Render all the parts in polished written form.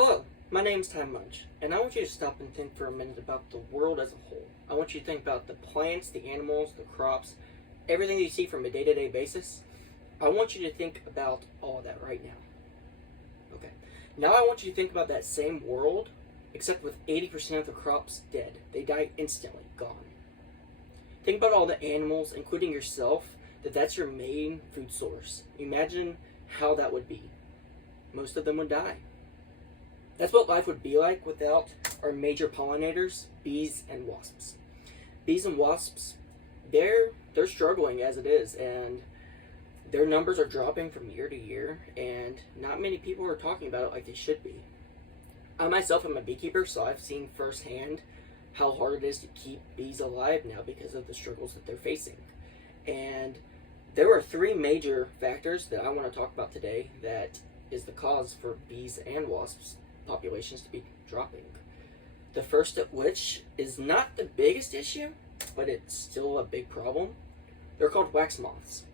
Hello, my name's Time Munch, and I want you to stop and think for a minute about the world as a whole. I want you to think about the plants, the animals, the crops, everything that you see from a day-to-day basis. I want you to think about all of that right now. Okay, now I want you to think about that same world, except with 80% of the crops dead. They die instantly, gone. Think about all the animals, including yourself, that's your main food source. Imagine how that would be. Most of them would die. That's what life would be like without our major pollinators, bees and wasps. Bees and wasps, they're struggling as it is, and their numbers are dropping from year to year, and not many people are talking about it like they should be. I myself am a beekeeper, so I've seen firsthand how hard it is to keep bees alive now because of the struggles that they're facing. And there are three major factors that I want to talk about today that is the cause for bees and wasps populations to be dropping. The first of which is not the biggest issue, but it's still a big problem. They're called wax moths.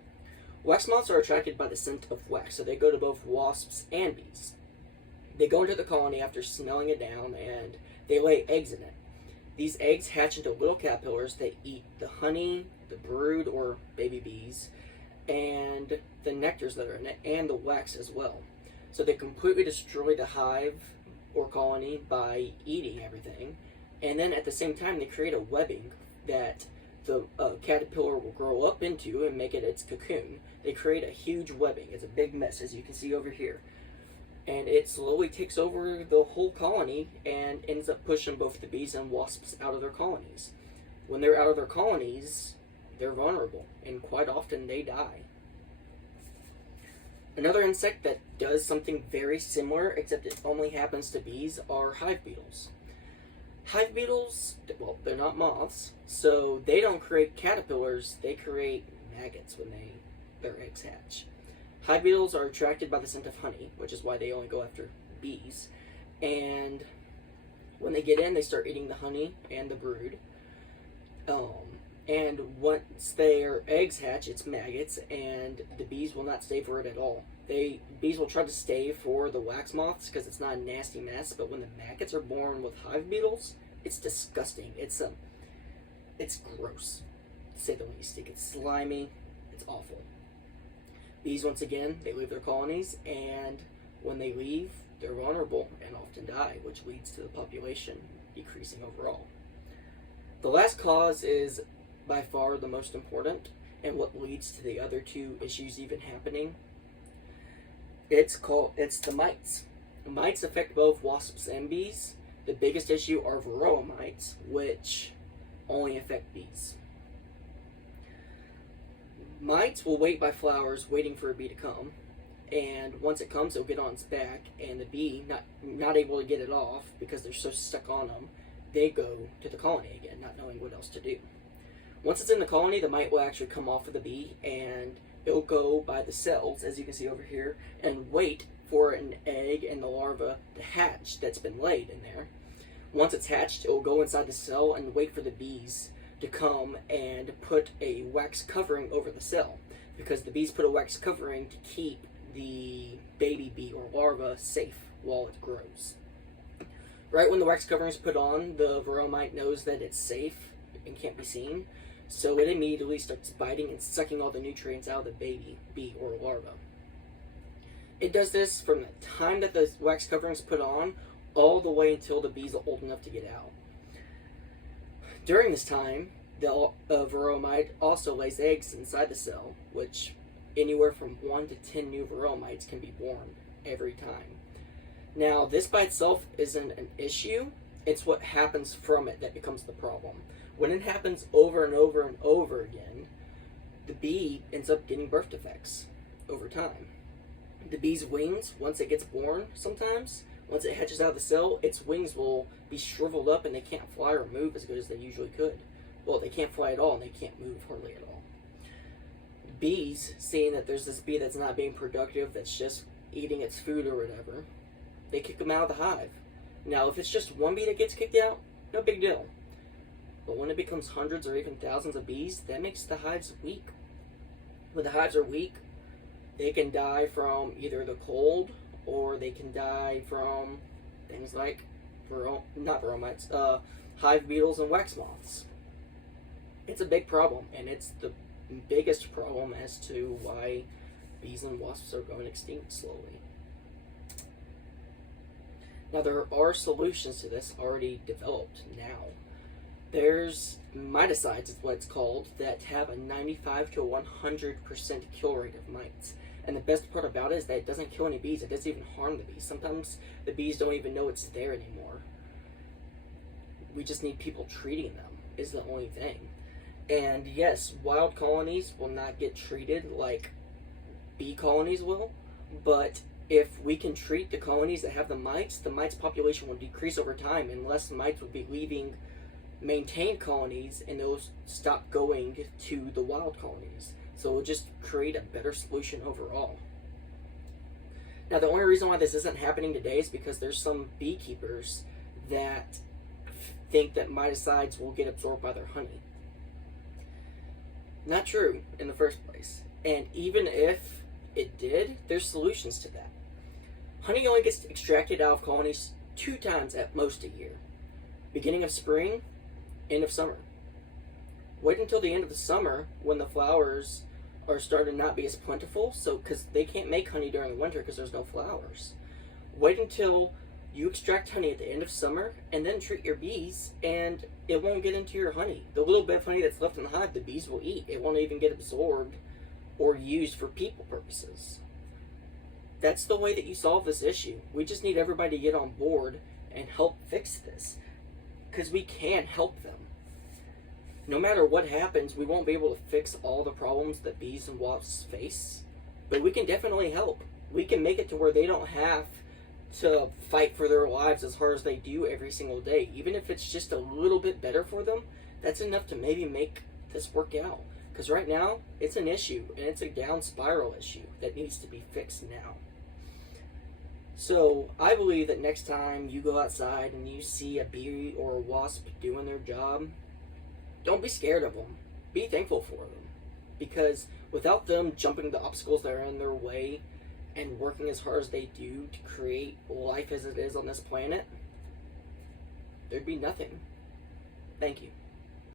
Wax moths are attracted by the scent of wax, so they go to both wasps and bees. They go into the colony after smelling it down, and they lay eggs in it. These eggs hatch into little caterpillars that eat the honey, the brood or baby bees, and the nectars that are in it, and the wax as well. So they completely destroy the hive or colony by eating everything, and then at the same time they create a webbing that the caterpillar will grow up into and make it its cocoon. They create a huge webbing. It's a big mess, as you can see over here. And it slowly takes over the whole colony and ends up pushing both the bees and wasps out of their colonies. When they're out of their colonies, they're vulnerable, and quite often they die. Another insect that does something very similar, except it only happens to bees, are hive beetles. Hive beetles, well, they're not moths, so they don't create caterpillars, they create maggots when their eggs hatch. Hive beetles are attracted by the scent of honey, which is why they only go after bees. And when they get in, they start eating the honey and the brood. And once their eggs hatch, it's maggots, and the bees will not stay for it at all. Bees will try to stay for the wax moths because it's not a nasty mess, but when the maggots are born with hive beetles, it's disgusting. It's gross, to say the least. It gets slimy. It's awful. Bees, once again, they leave their colonies, and when they leave, they're vulnerable and often die, which leads to the population decreasing overall. The last cause is by far the most important, and what leads to the other two issues even happening. It's the mites. Mites affect both wasps and bees. The biggest issue are varroa mites, which only affect bees. Mites will wait by flowers, waiting for a bee to come, and once it comes, it'll get on its back, and the bee, not able to get it off because they're so stuck on them, they go to the colony again, not knowing what else to do. Once it's in the colony, the mite will actually come off of the bee, and it'll go by the cells, as you can see over here, and wait for an egg and the larva to hatch that's been laid in there. Once it's hatched, it will go inside the cell and wait for the bees to come and put a wax covering over the cell, because the bees put a wax covering to keep the baby bee or larva safe while it grows. Right when the wax covering is put on, the varroa mite knows that it's safe and can't be seen, so it immediately starts biting and sucking all the nutrients out of the baby bee or larva. It does this from the time that the wax covering is put on all the way until the bees are old enough to get out. During this time, the varroa mite also lays eggs inside the cell, which anywhere from 1 to 10 new varroa mites can be born every time. Now, this by itself isn't an issue, it's what happens from it that becomes the problem. When it happens over and over and over again, the bee ends up getting birth defects over time. The bee's wings, once it gets born sometimes, once it hatches out of the cell, its wings will be shriveled up and they can't fly or move as good as they usually could. Well, they can't fly at all and they can't move hardly at all. Bees, seeing that there's this bee that's not being productive, that's just eating its food or whatever, they kick them out of the hive. Now, if it's just one bee that gets kicked out, no big deal. But when it becomes hundreds or even thousands of bees, that makes the hives weak. When the hives are weak, they can die from either the cold or they can die from things like not bromites, hive beetles and wax moths. It's a big problem, and it's the biggest problem as to why bees and wasps are going extinct slowly. Now, there are solutions to this already developed now. There's miticides, is what it's called, that have a 95 to 100% kill rate of mites. And the best part about it is that it doesn't kill any bees. It doesn't even harm the bees. Sometimes the bees don't even know it's there anymore. We just need people treating them, is the only thing. And yes, wild colonies will not get treated like bee colonies will, but if we can treat the colonies that have the mites population will decrease over time, and less mites will be leaving maintained colonies, and they'll stop going to the wild colonies. So we'll just create a better solution overall. Now, the only reason why this isn't happening today is because there's some beekeepers that think that miticides will get absorbed by their honey. Not true in the first place. And even if it did, there's solutions to that. Honey only gets extracted out of colonies 2 times at most a year. Beginning of spring, end of summer. Wait until the end of the summer when the flowers are starting to not be as plentiful, so because they can't make honey during the winter because there's no flowers. Wait until you extract honey at the end of summer and then treat your bees, and it won't get into your honey. The little bit of honey that's left in the hive, the bees will eat. It won't even get absorbed or used for people purposes. That's the way that you solve this issue. We just need everybody to get on board and help fix this, because we can help them. No matter what happens, we won't be able to fix all the problems that bees and wasps face, but we can definitely help. We can make it to where they don't have to fight for their lives as hard as they do every single day. Even if it's just a little bit better for them, that's enough to maybe make this work out. Because right now, it's an issue, and it's a down spiral issue that needs to be fixed now. So, I believe that next time you go outside and you see a bee or a wasp doing their job, don't be scared of them. Be thankful for them. Because without them jumping the obstacles that are in their way and working as hard as they do to create life as it is on this planet, there'd be nothing. Thank you.